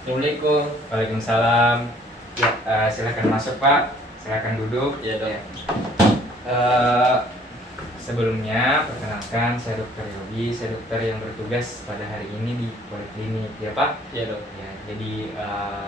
Assalamualaikum. Waalaikumsalam. Ya, silakan masuk Pak. Silakan duduk. Ya dok. Ya. Eh, Sebelumnya perkenalkan saya Dokter Yogi. Saya dokter yang bertugas pada hari ini di Poliklinik, ya Pak. Ya dok. Ya, jadi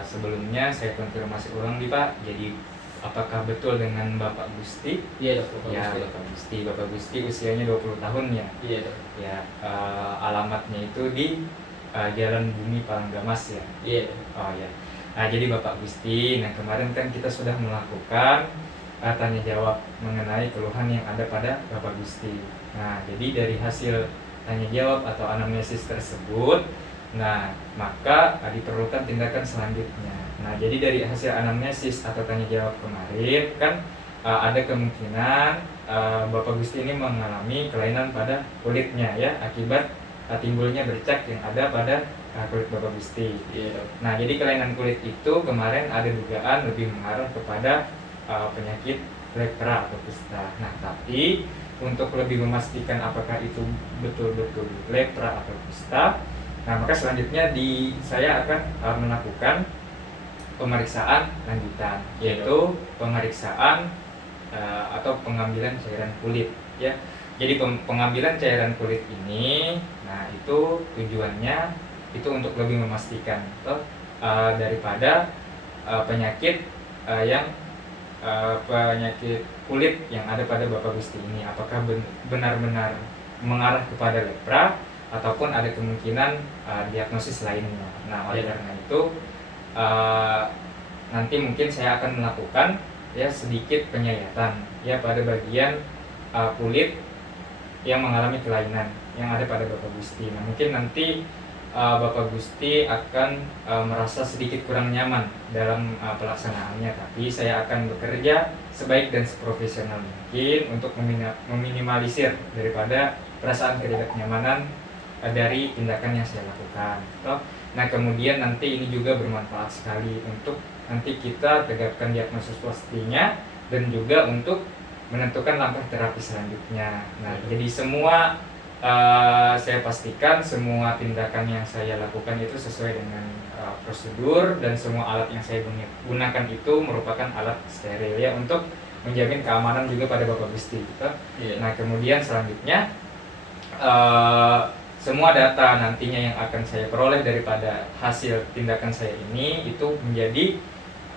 sebelumnya saya konfirmasi ulang nih Pak. Jadi apakah betul dengan Bapak Gusti? Iya dok. Bapak Ya, Gusti. Bapak Gusti. Bapak Gusti usianya 20 tahun ya. Iya dok. Ya, alamatnya itu di Jalan Bumi Palanggamas ya. Iya dok. Oh ya. Nah, jadi Bapak Gusti, nah kemarin kan kita sudah melakukan tanya jawab mengenai keluhan yang ada pada Bapak Gusti. Nah, jadi dari hasil tanya jawab atau anamnesis tersebut, nah maka diperlukan tindakan selanjutnya. Nah, jadi dari hasil anamnesis atau tanya jawab kemarin kan ada kemungkinan Bapak Gusti ini mengalami kelainan pada kulitnya ya akibat timbulnya bercak yang ada pada kulit Bapak Gusti. Iya dok. Nah, jadi kelainan kulit itu kemarin ada dugaan lebih mengarah kepada penyakit lepra atau kusta. Nah, tapi untuk lebih memastikan apakah itu betul-betul lepra atau kusta, nah maka selanjutnya saya akan melakukan pemeriksaan lanjutan, yaitu pemeriksaan atau pengambilan cairan kulit ya. Jadi pengambilan cairan kulit ini, nah itu tujuannya itu untuk lebih memastikan daripada penyakit penyakit kulit yang ada pada Bapak Gusti ini, apakah benar-benar mengarah kepada lepra ataupun ada kemungkinan diagnosis lainnya. Nah, oleh karena itu nanti mungkin saya akan melakukan ya sedikit penyayatan ya pada bagian kulit yang mengalami kelainan yang ada pada Bapak Gusti. Nah, mungkin nanti Bapak Gusti akan merasa sedikit kurang nyaman dalam pelaksanaannya, tapi saya akan bekerja sebaik dan seprofesional mungkin untuk meminimalisir daripada perasaan ketidaknyamanan dari tindakan yang saya lakukan. Nah, kemudian nanti ini juga bermanfaat sekali untuk nanti kita tegakkan diagnosis pastinya dan juga untuk menentukan langkah terapi selanjutnya. Nah, jadi semua saya pastikan semua tindakan yang saya lakukan itu sesuai dengan prosedur dan semua alat yang saya gunakan itu merupakan alat steril ya untuk menjamin keamanan juga pada Bapak Gusti. Gitu. Iya. Nah, kemudian selanjutnya semua data nantinya yang akan saya peroleh daripada hasil tindakan saya ini itu menjadi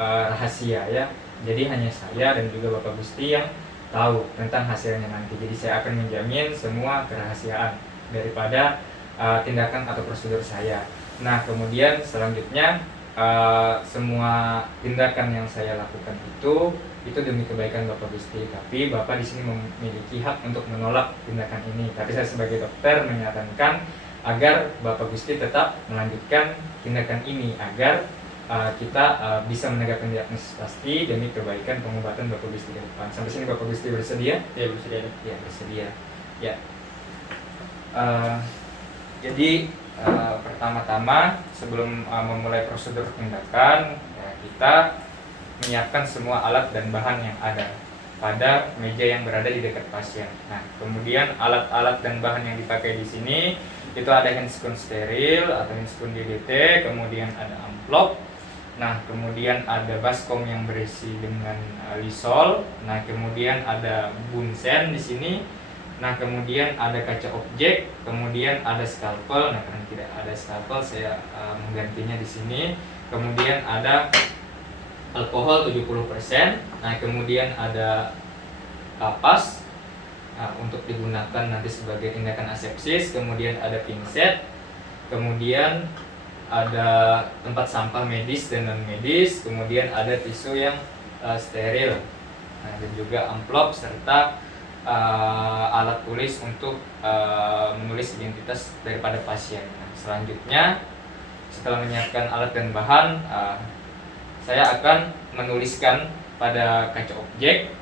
rahasia ya. Jadi hanya saya dan juga Bapak Gusti yang tahu tentang hasilnya nanti. Jadi saya akan menjamin semua kerahasiaan daripada tindakan atau prosedur saya. Nah, kemudian selanjutnya semua tindakan yang saya lakukan itu demi kebaikan Bapak Gusti. Tapi Bapak di sini memiliki hak untuk menolak tindakan ini. Tapi saya sebagai dokter menyatakan agar Bapak Gusti tetap melanjutkan tindakan ini agar kita bisa menegakkan diagnosis pasti demi kebaikan pengobatan Bapak Gusti ke depan. Sampai sini Bapak Gusti bersedia? Ya bersedia dok. Ya, bersedia. Ya. Jadi pertama-tama sebelum memulai prosedur tindakan, ya, kita menyiapkan semua alat dan bahan yang ada pada meja yang berada di dekat pasien. Nah, kemudian alat-alat dan bahan yang dipakai di sini itu ada handscoon steril atau handscoon DDT, kemudian ada amplop. Nah, kemudian ada baskom yang berisi dengan lisol. Nah, kemudian ada bunsen di sini. Nah, kemudian ada kaca objek, kemudian ada scalpel. Nah, karena tidak ada scalpel, saya menggantinya di sini. Kemudian ada alkohol 70%. Nah, kemudian ada kapas untuk digunakan nanti sebagai tindakan asepsis. Kemudian ada pinset. Kemudian ada tempat sampah medis dan non medis, kemudian ada tisu yang steril, nah, dan juga amplop serta alat tulis untuk menulis identitas daripada pasien. Nah, selanjutnya setelah menyiapkan alat dan bahan, saya akan menuliskan pada kaca objek.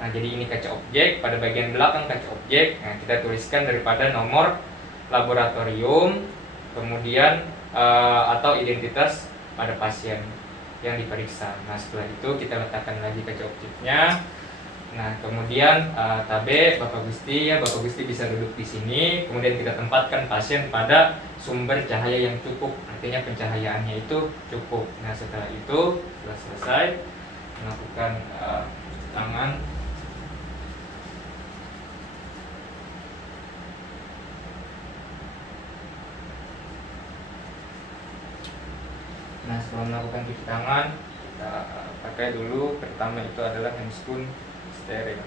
Nah, jadi ini kaca objek, pada bagian belakang kaca objek, nah, kita tuliskan daripada nomor laboratorium, kemudian atau identitas pada pasien yang diperiksa. Nah, setelah itu kita letakkan lagi kaca objeknya. Nah, kemudian tabe Bapak Gusti ya, Bapak Gusti bisa duduk di sini. Kemudian kita tempatkan pasien pada sumber cahaya yang cukup, artinya pencahayaannya itu cukup. Nah, setelah itu setelah selesai melakukan cuci tangan. Nah, setelah melakukan cuci tangan, kita pakai dulu. Pertama itu adalah handscoon steril.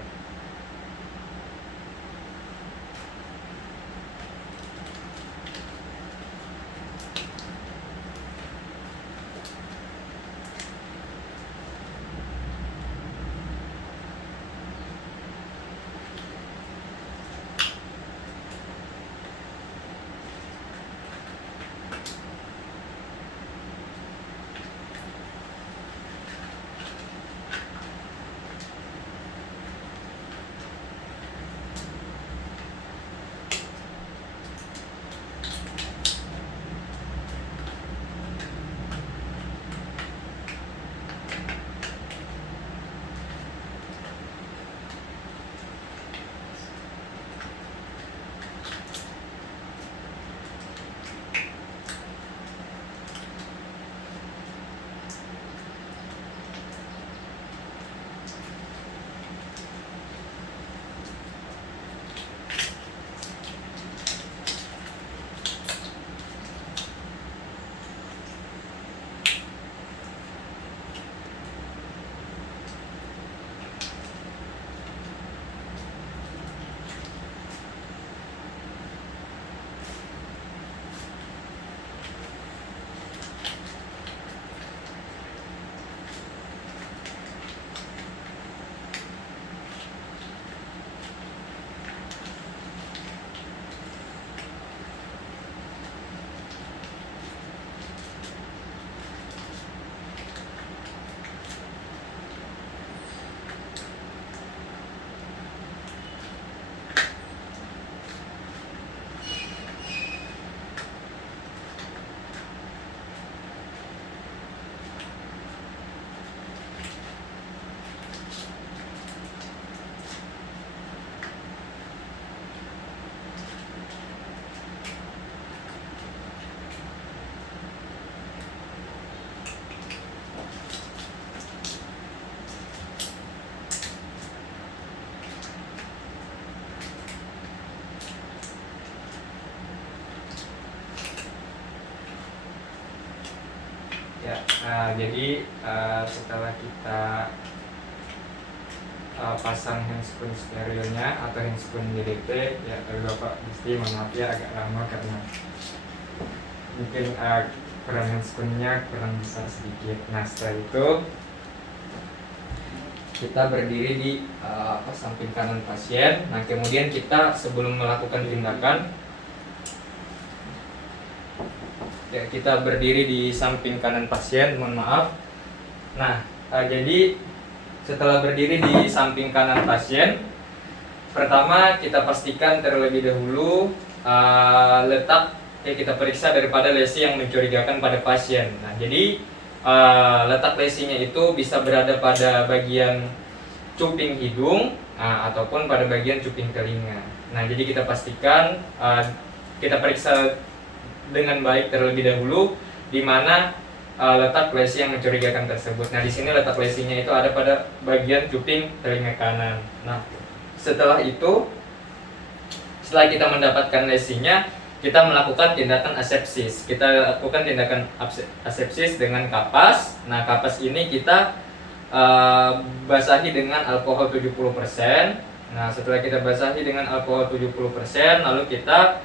Ya, jadi setelah kita pasang handscoon sterilnya atau handscoon DDT, ya dari Bapak Gusti, mohon maaf ya agak lama karena mungkin ukuran handscoonnya kurang besar sedikit. Nah, setelah itu kita berdiri di samping kanan pasien. Nah, kemudian kita sebelum melakukan tindakan, ya, kita berdiri di samping kanan pasien, mohon maaf. Nah, jadi setelah berdiri di samping kanan pasien, pertama kita pastikan terlebih dahulu letak, ya, kita periksa daripada lesi yang mencurigakan pada pasien. Nah, jadi letak lesinya itu bisa berada pada bagian cuping hidung ataupun pada bagian cuping telinga. Nah, jadi kita pastikan, kita periksa dengan baik terlebih dahulu di mana letak lesi yang mencurigakan tersebut. Nah, di sini letak lesinya itu ada pada bagian cuping telinga kanan. Nah, setelah itu, setelah kita mendapatkan lesinya, kita melakukan tindakan asepsis. Kita lakukan tindakan asepsis dengan kapas. Nah, kapas ini kita basahi dengan alkohol 70%. Nah, setelah kita basahi dengan alkohol 70%, lalu kita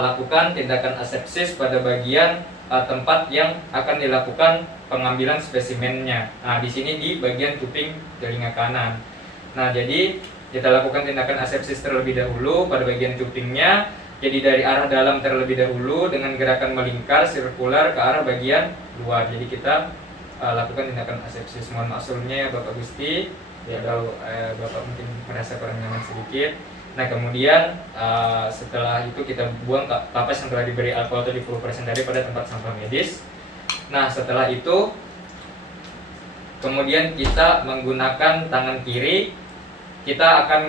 lakukan tindakan asepsis pada bagian tempat yang akan dilakukan pengambilan spesimennya. Nah, di sini di bagian cuping telinga kanan. Nah, jadi kita lakukan tindakan asepsis terlebih dahulu pada bagian cupingnya. Jadi dari arah dalam terlebih dahulu dengan gerakan melingkar sirkular ke arah bagian luar. Jadi kita lakukan tindakan asepsis. Mohon maaf sebelumnya ya Bapak Gusti, ya kalau Bapak mungkin merasa kurang nyaman sedikit. Nah, kemudian setelah itu kita buang kapas yang telah diberi alkohol 70% daripada tempat sampah medis. Nah, setelah itu kemudian kita menggunakan tangan kiri kita akan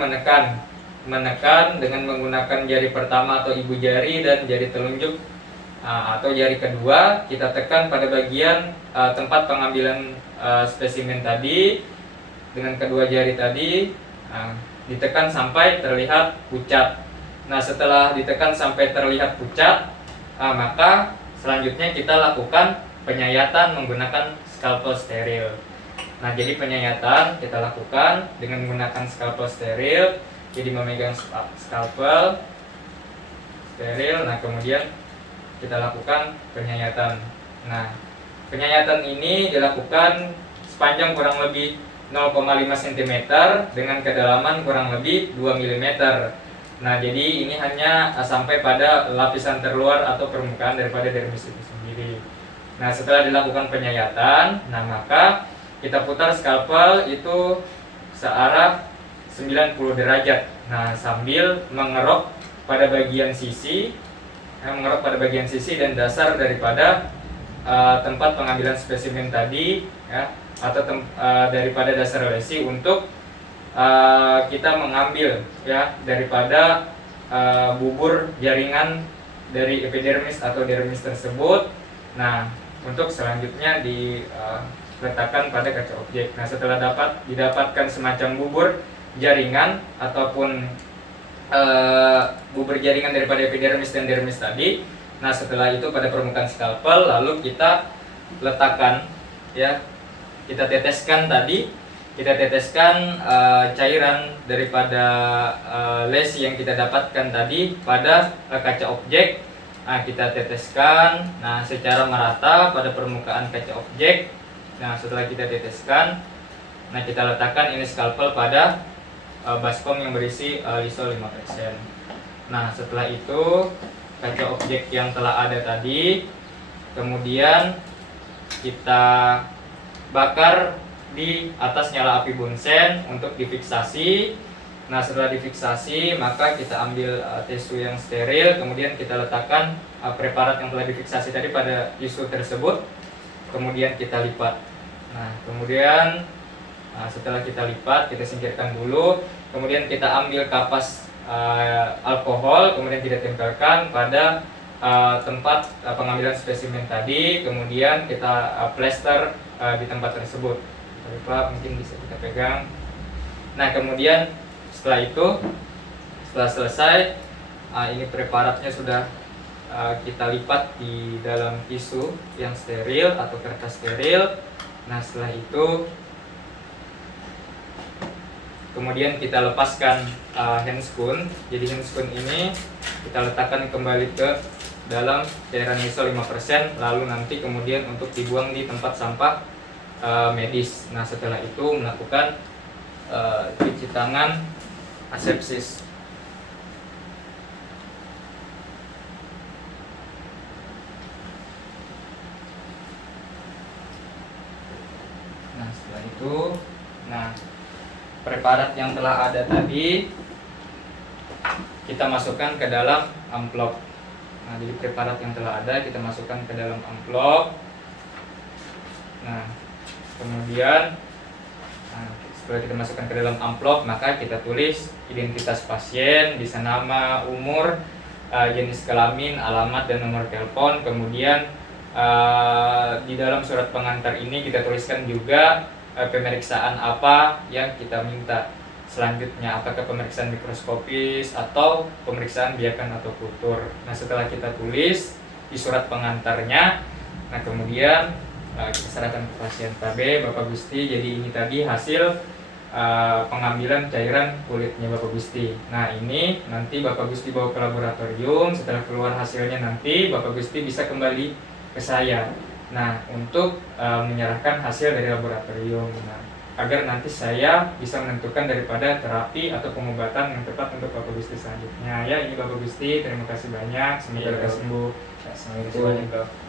menekan dengan menggunakan jari pertama atau ibu jari dan jari telunjuk atau jari kedua. Kita tekan pada bagian tempat pengambilan spesimen tadi dengan kedua jari tadi, ditekan sampai terlihat pucat. Nah, setelah ditekan sampai terlihat pucat, maka selanjutnya kita lakukan penyayatan menggunakan skalpel steril. Nah, jadi penyayatan kita lakukan dengan menggunakan skalpel steril. Jadi memegang skalpel steril. Nah, kemudian kita lakukan penyayatan. Nah, penyayatan ini dilakukan sepanjang kurang lebih 0,5 cm dengan kedalaman kurang lebih 2 mm. Nah, jadi ini hanya sampai pada lapisan terluar atau permukaan daripada dermis itu sendiri. Nah, setelah dilakukan penyayatan, nah maka kita putar skalpel itu searah 90 derajat. Nah, sambil mengerok pada bagian sisi, dan dasar daripada tempat pengambilan spesimen tadi, ya, atau daripada dasar lesi untuk kita mengambil, ya, daripada bubur jaringan dari epidermis atau dermis tersebut. Nah, untuk selanjutnya diletakkan pada kaca objek. Nah, setelah didapatkan semacam bubur jaringan ataupun bubur jaringan daripada epidermis dan dermis tadi, nah setelah itu pada permukaan skalpel lalu kita letakkan, ya, kita teteskan cairan daripada lesi yang kita dapatkan tadi pada kaca objek. Nah, kita teteskan secara merata pada permukaan kaca objek. Nah, setelah kita teteskan, nah kita letakkan ini skalpel pada baskom yang berisi lisol 5%. Nah, setelah itu kaca objek yang telah ada tadi kemudian kita bakar di atas nyala api bunsen untuk difiksasi. Nah, setelah difiksasi maka kita ambil tisu yang steril, kemudian kita letakkan preparat yang telah difiksasi tadi pada tisu tersebut, kemudian kita lipat. Nah, kemudian setelah kita lipat, kita singkirkan dulu, kemudian kita ambil kapas alkohol, kemudian kita tempelkan pada tempat pengambilan spesimen tadi, kemudian kita plester di tempat tersebut. Lupa, mungkin bisa kita pegang. Nah, kemudian setelah selesai, ini preparatnya sudah kita lipat di dalam tisu yang steril atau kertas steril. Nah, setelah itu kemudian kita lepaskan handscoon. Jadi handscoon ini kita letakkan kembali ke dalam cairan lisol 5%, lalu nanti kemudian untuk dibuang di tempat sampah medis. Nah, setelah itu melakukan cuci tangan asepsis. Nah, setelah itu, preparat yang telah ada tadi kita masukkan ke dalam amplop. Nah, jadi preparat yang telah ada kita masukkan ke dalam amplop. Nah, kemudian setelah kita masukkan ke dalam amplop, maka kita tulis identitas pasien, bisa nama, umur, jenis kelamin, alamat, dan nomor telepon. Kemudian di dalam surat pengantar ini kita tuliskan juga pemeriksaan apa yang kita minta selanjutnya, apakah pemeriksaan mikroskopis atau pemeriksaan biakan atau kultur. Nah, setelah kita tulis di surat pengantarnya, nah kemudian kita serahkan ke pasien KB, Bapak Gusti. Jadi ini tadi hasil pengambilan cairan kulitnya Bapak Gusti. Nah, ini nanti Bapak Gusti bawa ke laboratorium. Setelah keluar hasilnya nanti Bapak Gusti bisa kembali ke saya. Nah, untuk menyerahkan hasil dari laboratorium. Nah, agar nanti saya bisa menentukan daripada terapi atau pengobatan yang tepat untuk Bapak Gusti selanjutnya. Ya, ini Bapak Gusti, terima kasih banyak. Semoga lekas sembuh. Assalamualaikum.